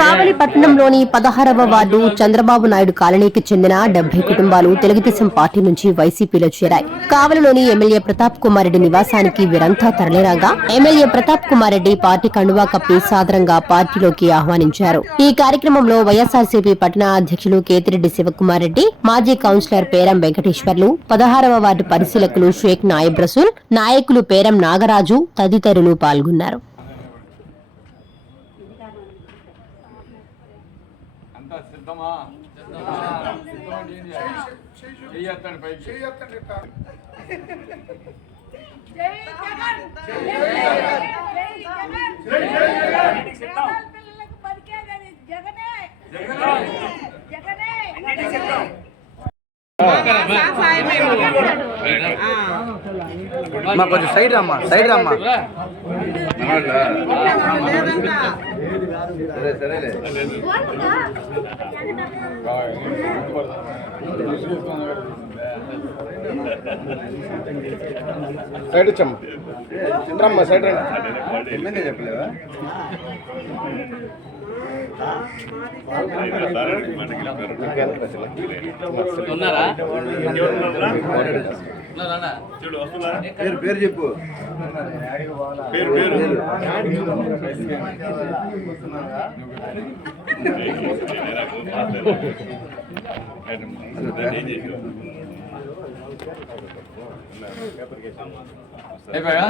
కావలి పట్టణంలోని 16వ వార్డు చంద్రబాబు నాయుడు కాలనీకి చెందిన 70 కుటుంబాలు తెలుగుదేశం పార్టీ నుంచి వైసీపీలో చేరాయి. కావలిలోని ఎమ్మెల్యే ప్రతాప్ కుమార్ రెడ్డి నివాసానికి వీరంతా తరలిరాగా ఎమ్మెల్యే ప్రతాప్ కుమార్ రెడ్డి పార్టీ కండువా కప్పి సాదరంగా పార్టీలోకి ఆహ్వానించారు. ఈ కార్యక్రమంలో వైఎస్ఆర్సీపీ పట్టణ అధ్యక్షులు కేతిరెడ్డి శివకుమార్ రెడ్డి, మాజీ కౌన్సిలర్ పేరం వెంకటేశ్వర్లు, 16వ వార్డు పరిశీలకులు షేక్ నాయబ్ రసూల్, నాయకులు పేరం నాగరాజు తదితరులు పాల్గొన్నారు. కొంచెం సైడ్ రమ్మా సరేలే సైడ్ వచ్చమ్మా సైడ్ రండి ఎమ్మెల్యే చెప్పలేవా పేరు చెప్పు అయిపోయా